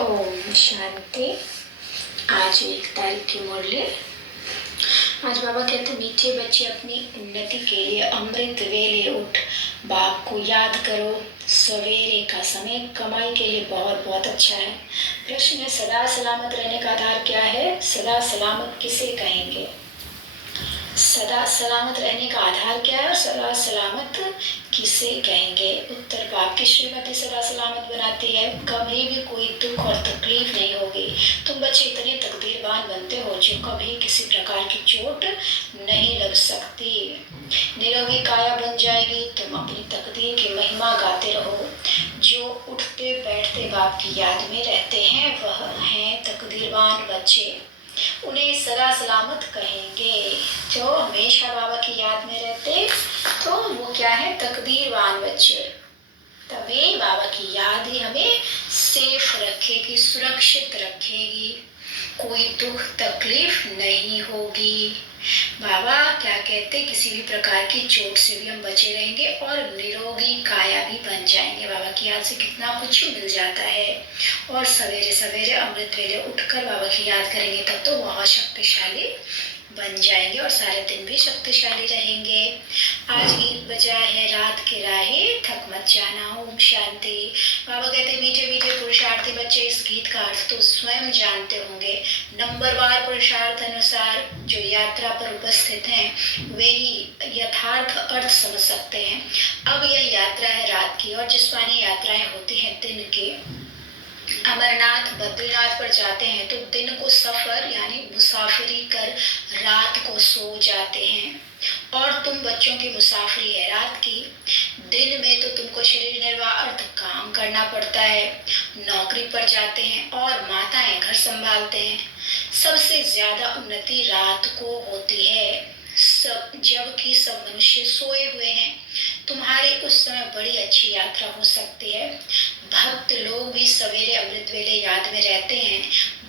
ओम शांति। आज 1 तारीख की मुरली। आज बाबा कहते मीठे बच्चे अपनी उन्नति के लिए अमृत वेले उठ बाप को याद करो। सवेरे का समय कमाई के लिए बहुत बहुत अच्छा है। प्रश्न है, सदा सलामत रहने का आधार क्या है? सदा सलामत किसे कहेंगे? सदा सलामत रहने का आधार क्या है और सदा सलामत किसे कहेंगे? उत्तर, बाप की श्रीमती सदा सलामत बनाती है। कभी भी कोई दुख और तकलीफ नहीं होगी। तुम बच्चे इतने तकदीरवान बनते हो जो कभी किसी प्रकार की चोट नहीं लग सकती। निरोगी काया बन जाएगी। तुम अपनी तकदीर की महिमा गाते रहो। जो उठते बैठते बाप की याद में रहते हैं वह हैं तकदीरवान बच्चे। उन्हें सदा सलामत कहेंगे। जो हमेशा बाबा की याद में रहते तो वो क्या है? तकदीरवान बच्चे। तभी बाबा की याद ही हमें सेफ रखेगी, सुरक्षित रखेगी। कोई दुख तकलीफ नहीं होगी। बाबा क्या कहते, किसी भी प्रकार की चोट से भी हम बचे रहेंगे और निरोगी काया भी बन जाएंगे। बाबा की याद से कितना कुछ मिल जाता है। और सवेरे सवेरे अमृत वेले उठकर बाबा की याद करेंगे तब तो बहुत शक्तिशाली बन जाएंगे और सारे दिन भी शक्तिशाली रहेंगे। आज गीत बजा है रात के राहे थक मत जाना। ओम शांति। बाबा कहते मीठे मीठे पुरुषार्थी बच्चे इस गीत का अर्थ तो स्वयं जानते होंगे। नंबरवार पुरुषार्थ अनुसार जो यात्रा पर उपस्थित हैं वे ही यथार्थ अर्थ समझ सकते हैं। अब यह यात्रा है रात की और जिस पानी यात्राएं होती हैं दिन की। अमरनाथ बद्रीनाथ पर जाते हैं तो दिन को सफर यानी मुसाफिरी कर रात को सो जाते हैं। और तुम बच्चों की मुसाफिरी है रात की। दिन में तो तुमको शरीर निर्वाह अर्थ काम करना पड़ता है। नौकरी पर जाते हैं और माताएं घर संभालते हैं। सबसे ज्यादा उन्नति रात को होती है जबकि सब मनुष्य सोए हुए हैं। तुम्हारी उस समय बड़ी अच्छी यात्रा हो सकती है। भक्त लोग भी सवेरे अमृत वेले याद में रहते हैं।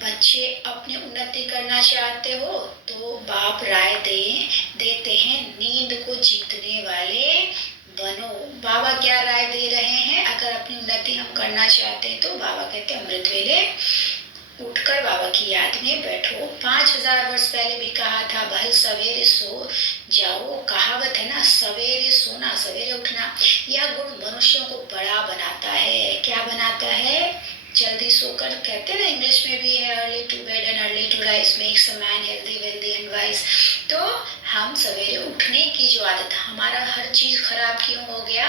बच्चे अपनी उन्नति करना चाहते हो तो बाप राय देते हैं, नींद को जीतने वाले बनो। बाबा क्या राय दे रहे हैं? अगर अपनी उन्नति हम करना चाहते हैं तो बाबा कहते हैं अमृत वेले उठकर बाबा की याद में बैठो। 5000 वर्ष पहले भी कहा था, बहल सवेरे सो जाओ। कहावत है ना, सवेरे सोना सवेरे उठना। यह गुण मनुष्यों को बड़ा बनाता है। क्या बनाता है? जल्दी सोकर, कहते हैं इंग्लिश में भी है, early to bed and early to rise makes a man healthy wealthy and wise. तो हम सवेरे उठने की जो आदत, हमारा हर चीज खराब क्यों हो गया?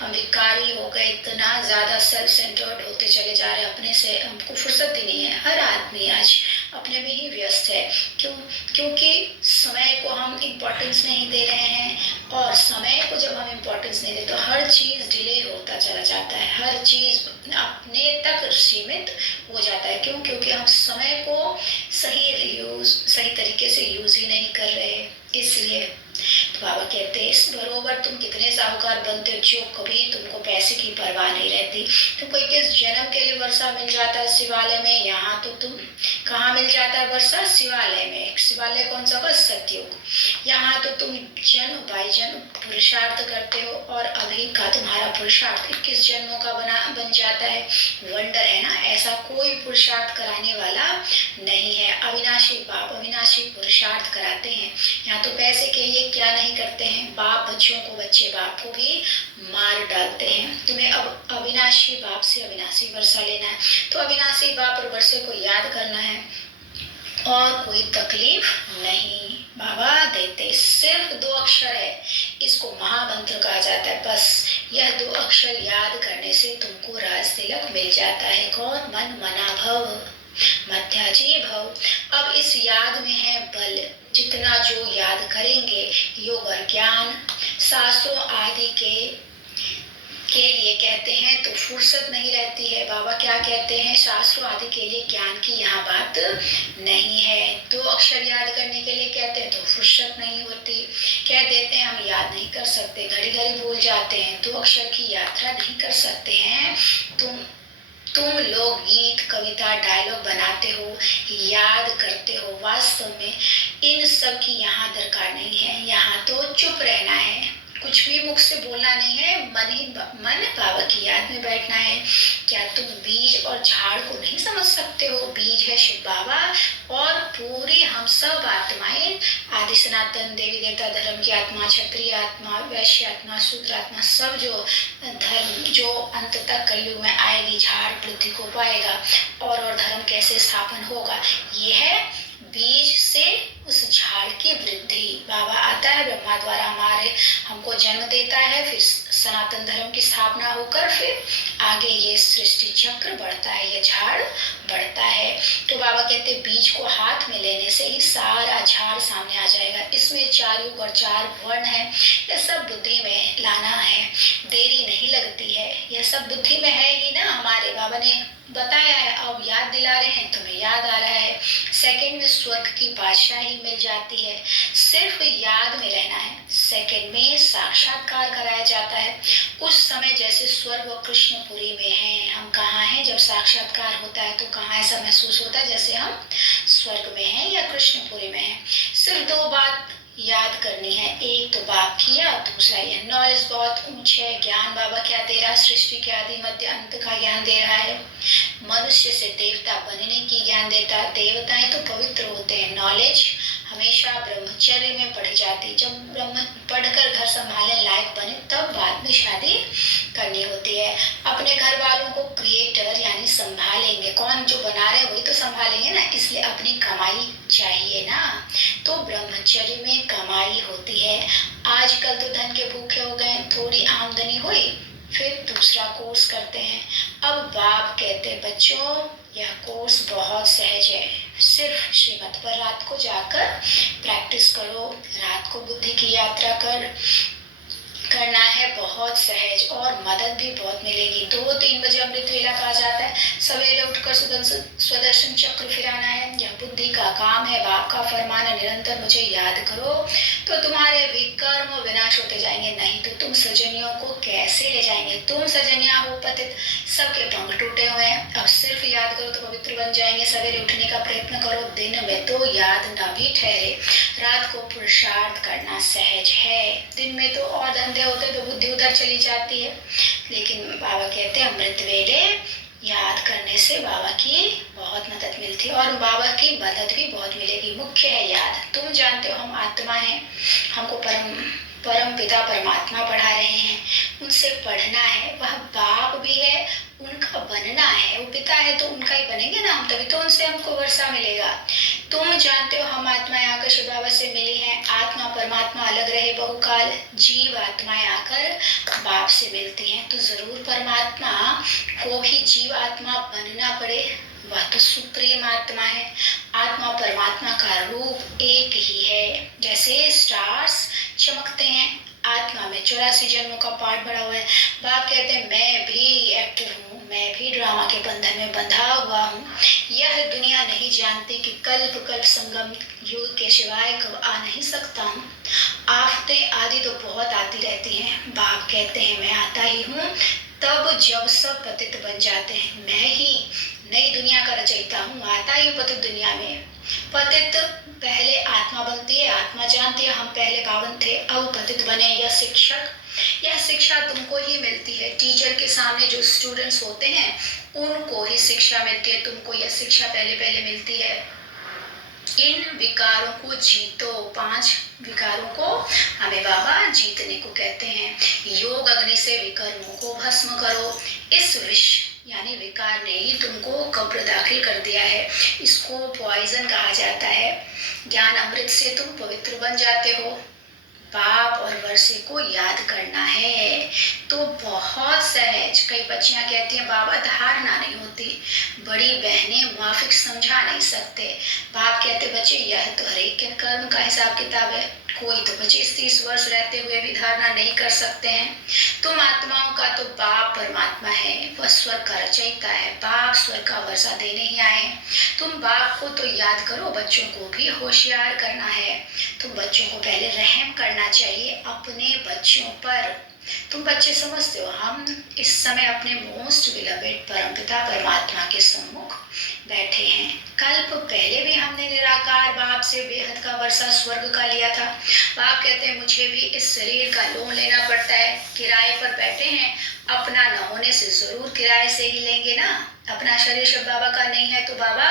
हम विकारी हो गए, इतना ज्यादा सेल्फ सेंटर्ड होते चले जा रहे हैं। अपने से हमको फुर्सत ही नहीं है। हर आदमी आज अपने में ही व्यस्त है। क्योंकि समय को हम इम्पोर्टेंस नहीं दे रहे हैं। और समय को जब हम इम्पोर्टेंस नहीं देते तो हर चीज डिले होता चला जाता है। हर चीज अपने तक सीमित हो जाता है। क्यों? क्योंकि हम समय को सही तरीके से यूज ही नहीं कर रहे। इसलिए तो बाबा कहते हैं, इस बरोबर तुम कितने साहूकार बनते हो जो कभी तुमको पैसे की परवाह नहीं रहती। तुमको 21 जन्म के लिए वर्षा मिल जाता है शिवालय में। यहाँ तो तुम कहाँ मिल जाता है वर्षा? शिवालय में। शिवालय कौन सा होगा? सतयुग। यहाँ तो तुम जन्म बाई जन्म पुरुषार्थ करते हो और अभी का तुम्हारा पुरुषार्थ 21 जन्मों का बन जाता है। वंडर है ना, ऐसा कोई पुरुषार्थ कराने वाला नहीं है। अविनाशी बाप अविनाशी पुरुषार्थ कराते हैं। यहाँ तो पैसे के लिए क्या नहीं करते हैं? बाप बच्चों को, बच्चे बाप को भी मार डालते हैं। तुम्हें अब अविनाशी बाप से अविनाशी वर्षा लेना है तो अविनाशी बाप और वर्षे को याद करना है और कोई तकलीफ नहीं। बाबा देते सिर्फ 2 अक्षर है, इसको महामंत्र कहा जाता है। बस यह 2 अक्षर याद करने से तुमको राज तिलक मिल जाता है। कौन? मन मना भव मध्याजी भव। अब इस याद में है बल। जितना जो याद करेंगे, योग और ज्ञान सासों आदि के लिए कहते हैं तो फुर्सत नहीं रहती है। बाबा क्या कहते हैं? शास्त्रों आदि के लिए ज्ञान की यहाँ बात नहीं है। 2 अक्षर याद करने के लिए कहते हैं तो फुर्सत नहीं होती। कह देते हैं हम याद नहीं कर सकते, घड़ी घड़ी भूल जाते हैं, 2 अक्षर की यात्रा नहीं कर सकते हैं। तुम लोग गीत कविता डायलॉग बनाते हो, याद करते हो। वास्तव में इन सब की यहाँ दरकार नहीं है। यहाँ तो चुप रहना है, कुछ भी मुख से बोलना नहीं है। मन बाबा की याद में बैठना है। क्या तुम बीज और झाड़ को नहीं समझ सब आत्माएं, आदि सनातन देवी देवता धर्म की आत्मा, क्षत्रिय आत्मा, वैश्य आत्मा, शूद्र आत्मा, सब जो धर्म जो अंत तक कलयुग में आएगी, झाड़ वृद्धि को पाएगा और धर्म कैसे स्थापन होगा, ये है बीज से उस झाड़ की वृद्धि। बाबा आता है, ब्रह्मा द्वारा हमारे हमको जन्म देता है, फिर सनातन धर्म की स्थापना होकर फिर आगे ये सृष्टि चक्र बढ़ता है, ये झाड़ बढ़ता है। तो बाबा कहते हैं बीज को हाथ में लेने से ही सारा झाड़ सामने आ जाएगा। इसमें 4 युग और 4 वर्ण है, यह सब बुद्धि में लाना है, देरी नहीं लगती है, यह सब बुद्धि में है ही ना। हमारे बाबा ने बताया है, अब याद दिला रहे हैं, तुम्हें याद आ रहा है। सेकंड में स्वर्ग की बादशाही मिल जाती है, सिर्फ याद में रहना है। सेकंड में साक्षात्कार कराया जाता है। उस समय जैसे स्वर्ग व कृष्णपुरी में हैं, हम कहाँ हैं जब साक्षात्कार होता है, तो कहाँ ऐसा महसूस होता है जैसे हम स्वर्ग में हैं या कृष्णपुरी में हैं। सिर्फ 2 बात याद करनी है, एक तो बाप किया, दूसरा यह नॉलेज बहुत ऊंचे है। ज्ञान बाबा क्या दे रहा है, सृष्टि के आदि मध्य अंत का ज्ञान दे रहा है। मनुष्य से देवता बनने की ज्ञान देता है। देवताएं तो पवित्र होते हैं। नॉलेज हमेशा ब्रह्मचर्य में पढ़ी जाती, जब ब्रह्म पढ़कर घर संभालने लायक बने तब बाद में शादी करनी होती है। अपने घर वालों को क्रिएटर यानी संभालेंगे, कौन जो बना रहे वही तो संभालेंगे ना, इसलिए अपनी कमाई चाहिए ना, तो ब्रह्मचर्य में कमाई होती है। आजकल तो धन के भूखे हो गए, थोड़ी आमदनी हुई फिर दूसरा कोर्स करते हैं। अब बाप कहते हैं बच्चों यह कोर्स बहुत सहज है, सिर्फ श्रीमत पर रात को जाकर प्रैक्टिस करो, रात को बुद्धि की यात्रा करना है, बहुत सहज और मदद भी बहुत मिलेगी। 2-3 बजे अमृत वेला कहा जाता है, सवेरे उठकर स्वदर्शन चक्र फिराना है, यह बुद्धि का काम है। बाप का फरमान है निरंतर मुझे याद करो तो तुम्हारे विकर्म विनाश होते जाएंगे, नहीं तो तुम सजनियों को कैसे ले जाएंगे। तुम सजनिया हो पतित, सबके पंख टूटे हुए हैं, अब सिर्फ याद करो तो पवित्र बन जाएंगे। सवेरे उठने का प्रयत्न करो, दिन में तो याद न भी ठहरे, रात को पुरुषार्थ करना सहज है। दिन में तो और धंधे होते तो बुद्धि उधर चली जाती है, लेकिन बाबा कहते हैं अमृत वेले याद करने से बाबा की बहुत मदद मिलती है और बाबा की मदद भी बहुत मिलेगी। मुख्य है याद। तुम जानते हो हम आत्मा हैं, हमको परम पिता परमात्मा पढ़ा रहे हैं, उनसे पढ़ना है। वह बाप भी है, उनका बनना है। वो पिता है तो उनका ही बनेंगे ना हम, तभी तो उनसे हमको वर्षा मिलेगा। तुम जानते हो हम आत्माएं आकर शिव बाबा से मिली हैं। आत्मा परमात्मा अलग रहे बहुकाल, जीव आत्माएं आकर बाप से मिलती हैं, तो जरूर परमात्मा को भी जीव आत्मा बनना पड़े। वह तो सुप्रीम आत्मा है। आत्मा परमात्मा का रूप एक ही है। जैसे स्टार्स चमकते हैं, आत्मा में 84 जन्मों का पाठ भरा हुआ है। बाप कहते हैं मैं भी एक्टिव हूँ, मैं भी ड्रामा के बंधन में बंधा हुआ हूँ। यह दुनिया नहीं जानती कि कल्प कल्प संगम युग के सिवाय कब आ नहीं सकता हूँ। आफतें आदि तो बहुत आती रहती हैं। बाप कहते हैं मैं आता ही हूँ तब जब सब पतित बन जाते हैं। मैं ही नई दुनिया का रचयिता हूँ, आता ही पतित दुनिया में। पतित पहले आत्मा बनती है, आत्मा जानती है हम पहले पावन थे अब पतित बने। यह शिक्षा तुमको ही मिलती है। टीचर के सामने जो स्टूडेंट्स होते हैं उनको ही शिक्षा मिलती है, तुमको यह शिक्षा पहले पहले मिलती है। इन विकारों को जीतो। 5 विकारों को हमें बाबा जीतने को कहते हैं। योग अग्नि से विकर्मों को भस्म करो। इस विष यानी विकार ने ही तुमको कब्र दाखिल कर दिया है, इसको पॉइजन कहा जाता है। ज्ञान अमृत से तुम पवित्र बन जाते हो। बाप और वर्षे को याद करना है तो बहुत सहज। कई बच्चियां कहती हैं बाबा धारणा नहीं होती, बड़ी बहनें माफिक समझा नहीं सकते। बाप कहते बच्चे यह तो हरेक के कर्म का हिसाब किताब है, कोई तो 25-30 वर्ष रहते हुए भी धारणा नहीं कर सकते हैं। तुम आत्माओं का तो बाप परमात्मा है, वह स्वर्ग का रचयिता है। बाप स्वर्ग का वर्षा देने ही आए हैं। तुम बाप को तो याद करो, बच्चों को भी होशियार करना है। तुम बच्चों को पहले रहम करना चाहिए अपने बच्चों पर। तुम बच्चे समझते हो हम इस समय अपने मोस्ट बिलवेड परमपिता परमात्मा के सम्मुख बैठे हैं। कल्प पहले भी हमने निराकार बाप से बेहद का वर्षा स्वर्ग का लिया था। बाप कहते हैं मुझे भी इस शरीर का लोन लेना पड़ता है, किराए पर बैठे हैं, अपना न होने से जरूर किराए से ही लेंगे ना। अपना शरीर शिव बाबा का नहीं है तो बाबा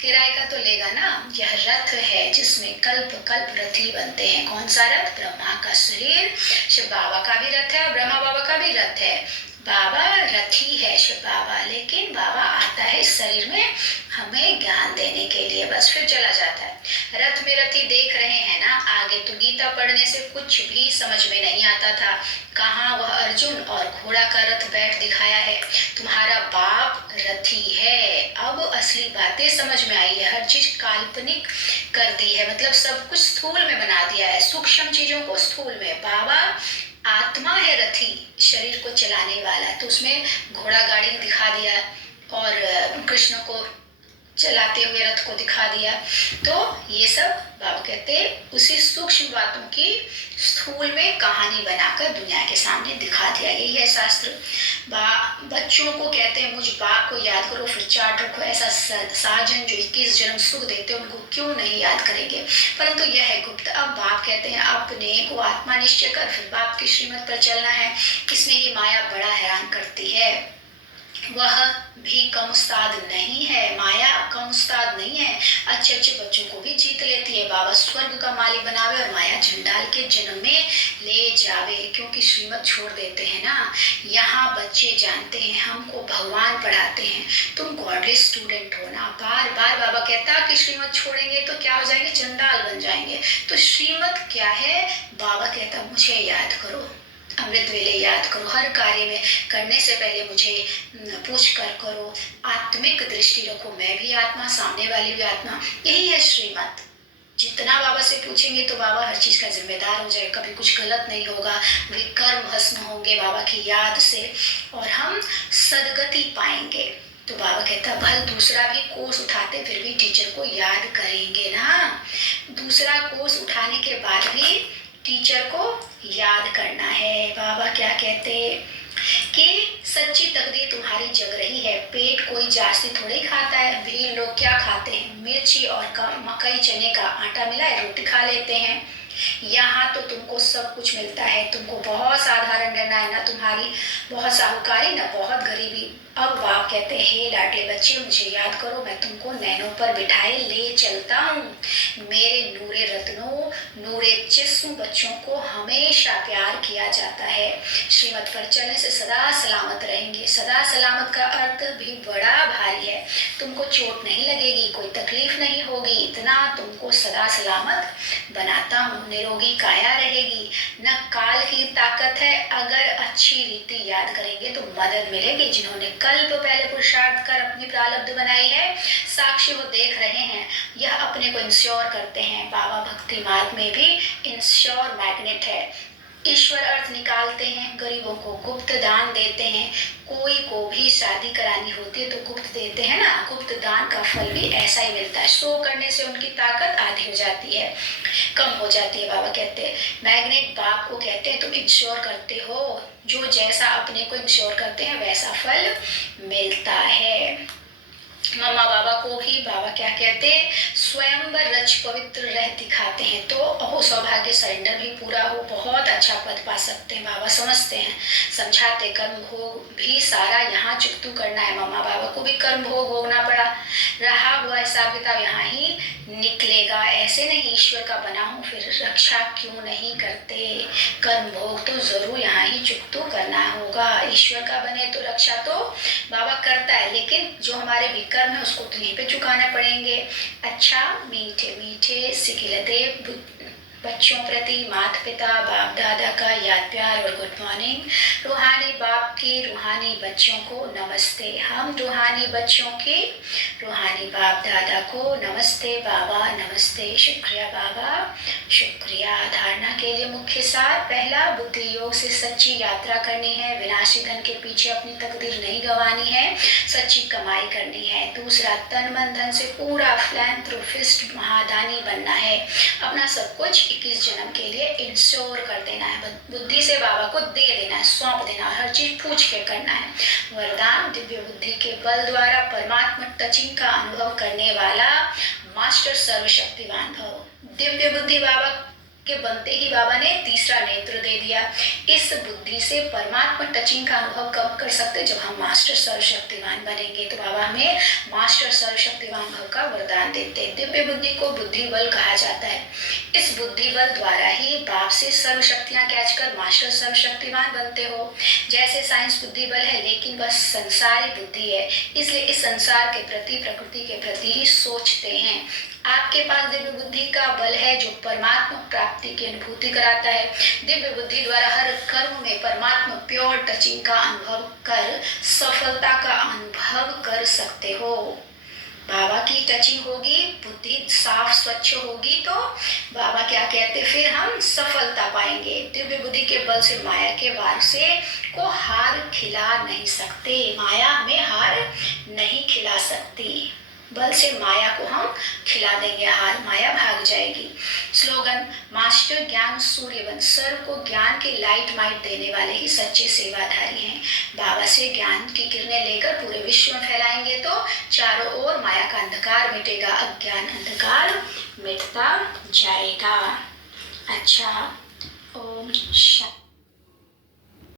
किराए का तो लेगा ना। यह रथ है जिसमें कल्प कल्प रथी बनते हैं। कौन सा रथ? ब्रह्मा का शरीर शिव बाबा का भी रथ है और ब्रह्मा बाबा का भी रथ है। बाबा रथी है शिव बाबा, लेकिन बाबा आता है इस शरीर में हमें ज्ञान देने के लिए, बस फिर चला जाता है। रथ में रथी देख रहे हैं ना। आगे तो गीता पढ़ने से कुछ भी समझ में नहीं आता था। कहाँ वह अर्जुन और घोड़ा का रथ बैठ दिखाया है। तुम्हारा बाप रथी है। अब असली बातें समझ में आई है। हर चीज काल्पनिक कर दी है, मतलब सब कुछ स्थूल में बना दिया है, सूक्ष्म चीजों को स्थूल में। बाबा आत्मा है रथी, शरीर को चलाने वाला, तो उसमें घोड़ा गाड़ी दिखा दिया और कृष्ण को चलाते हुए रथ को दिखा दिया। तो ये सब बाबा कहते उसी सूक्ष्म बातों की स्थूल में कहानी बनाकर दुनिया के सामने दिखा दिया। यही है शास्त्र। बच्चों को कहते हैं मुझ बाप को याद करो फिर चाट रखो। ऐसा साजन जो 21 जन्म सुख देते हैं उनको क्यों नहीं याद करेंगे। परंतु यह है गुप्त। अब बाप कहते हैं अपने को आत्मा निश्चय कर फिर बाप की श्रीमत पर चलना है। इसमें ही माया बड़ा हैरान करती है। वह भी कम उस्ताद नहीं है। माया कम उस्ताद नहीं है। अच्छे अच्छे बच्चों को भी जीत लेती है। बाबा स्वर्ग का मालिक बनावे और माया झंडाल के जन्म में ले जावे, क्योंकि श्रीमत छोड़ देते हैं ना। यहाँ बच्चे जानते हैं हमको भगवान पढ़ाते हैं, तुम गॉडलेस स्टूडेंट हो ना। बार बार बाबा कहता कि श्रीमत छोड़ेंगे तो क्या हो जाएंगे? चंडाल बन जाएंगे। तो श्रीमत क्या है? बाबा कहता मुझे याद करो, अमृत वेले याद करो। हर कार्य में करने से पहले मुझे पूछ कर करो। आत्मिक दृष्टि रखो, मैं भी आत्मा, सामने वाली भी आत्मा। यही है श्रीमत। जितना बाबा से पूछेंगे तो बाबा हर चीज का जिम्मेदार हो जाएगा। कभी कुछ गलत नहीं होगा। विकर्म भस्म होंगे बाबा की याद से और हम सदगति पाएंगे। तो बाबा कहता भल दूसरा भी कोर्स उठाते फिर भी टीचर को याद करेंगे ना। दूसरा कोर्स उठाने के बाद भी टीचर को याद करना है। बाबा क्या कहते कि सच्ची तकदीर तुम्हारी जग रही है। पेट कोई जास्ती थोड़े खाता है। भीड़ लोग क्या खाते हैं? मिर्ची और मकई चने का आटा मिलाए रोटी खा लेते हैं। यहाँ तो तुमको सब कुछ मिलता है। तुमको बहुत साधारण रहना है, ना तुम्हारी बहुत साहूकारी ना बहुत गरीबी। अब बाप कहते हैं हे लाडले बच्चे मुझे याद करो, मैं तुमको नैनों पर बिठाए ले चलता हूँ। मेरे नूरे रत्नों नूरे जिस्म बच्चों को हमेशा प्यार किया जाता है। श्रीमत पर चलने से सदा सलामत रहेंगे। सदा सलामत का अर्थ भी बड़ा भारी है। तुमको चोट नहीं लगेगी, कोई तकलीफ नहीं होगी, इतना तुमको सदा सलामत बनाता हूँ। निरोगी काया रहेगी। न काल की ताकत है। अगर अच्छी रीति याद करेंगे तो मदद मिलेगी। जिन्होंने कल्प पहले पुरुषार्थ कर अपनी प्रारब्ध बनाई है, साक्षी वो देख रहे हैं। यह अपने को इंश्योर करते हैं। बाबा भक्ति मार्ग में भी इंश्योर मैग्नेट है। ईश्वर अर्थ निकालते हैं। गरीबों को गुप्त दान देते हैं। कोई को भी शादी करानी होती है तो गुप्त देते हैं ना। गुप्त दान का फल भी ऐसा ही मिलता है। शो करने से उनकी ताकत आधी हो जाती है, कम हो जाती है। बाबा कहते हैं मैग्नेट बाप को कहते हैं तुम इंश्योर करते हो। जो जैसा अपने को इंश्योर करते हैं वैसा फल मिलता है। मम्मा बाबा को भी बाबा क्या कहते हैं स्वयंवर रच पवित्र रह दिखाते हैं। तो अहो सौभाग्य सरेंडर भी पूरा हो, बहुत अच्छा पद पा सकते हैं। बाबा समझते हैं, समझाते कर्म भोग भी सारा यहाँ चुकतू करना है। मम्मा बाबा को भी कर्म भोग भोगना पड़ा। रहा हुआ हिसाब किताब यहाँ ही निकलेगा। ऐसे नहीं ईश्वर का बना हूँ फिर रक्षा क्यों नहीं करते। कर्म भोग तो जरूर यहाँ ही चुकतू करना होगा। ईश्वर का बने तो रक्षा तो बाबा करता है, लेकिन जो हमारे विकर्म है उसको तो यहीं पे चुकाना पड़ेंगे। अच्छा मीठे मीठे सिकिलते बच्चों प्रति माता पिता बाप दादा का याद प्यार और गुड मॉर्निंग। रूहानी बाप की रूहानी बच्चों को नमस्ते। हम रूहानी बच्चों के रूहानी बाप दादा को नमस्ते। बाबा नमस्ते। शुक्रिया बाबा शुक्रिया। धारणा के लिए मुख्य सार पहला, बुद्धि योग से सच्ची यात्रा करनी है। विनाशी धन के पीछे अपनी तकदीर नहीं गंवानी है, सच्ची कमाई करनी है। दूसरा, तन मन धन से पूरा फिलैंथ्रोपिस्ट महादानी बनना है। अपना सब कुछ 21 जन्म के लिए इंश्योर कर देना है। बुद्धि से बाबा को दे देना है, सौंप देना है। हर चीज पूछ के करना है। वरदान, दिव्य बुद्धि के बल द्वारा परमात्मा टचिंग का अनुभव करने वाला मास्टर सर्वशक्तिवान भव। दिव्य बुद्धि बाबा के बनते ही बाबा ने तीसरा नेत्र दे दिया। इस बुद्धि से परमात्मा टचिंग का अनुभव कब कर सकते, जब हम मास्टर सर्वशक्तिवान बनेंगे। तो बाबा हमें मास्टर सर्वशक्तिवान भव का वरदान देते हैं। दिव्य बुद्धि को बुद्धि बल कहा जाता है। इस बुद्धि बल द्वारा ही बाप से सर्व शक्तियां कैच कर मास्टर सर्वशक्तिवान बनते हो। जैसे साइंस बुद्धि बल है, लेकिन वह संसारी बुद्धि है, इसलिए इस संसार के प्रति, प्रकृति के प्रति ही सोचते हैं। आपके पास दिव्य बुद्धि का बल है जो परमात्मा प्राप्ति की अनुभूति कराता है। दिव्य बुद्धि द्वारा हर कर्म में परमात्मा प्योर टचिंग का अनुभव कर सफलता का अनुभव कर सकते हो। बाबा की टचिंग होगी, बुद्धि साफ स्वच्छ होगी तो बाबा क्या कहते, फिर हम सफलता पाएंगे। दिव्य बुद्धि के बल से माया के वार से को हार खिला नहीं सकते। माया हमें हार नहीं खिला सकती। बल से माया को हम खिला देंगे हार, माया भाग जाएगी। स्लोगन, मास्टर ज्ञान सूर्यवंश, सर्व को ज्ञान की लाइट माइट देने वाले ही सच्चे सेवाधारी हैं। बाबा से ज्ञान की किरणें लेकर पूरे विश्व में फैलाएंगे तो चारों ओर माया का अंधकार मिटेगा, अज्ञान अंधकार मिटता जाएगा। अच्छा, ओम शांति।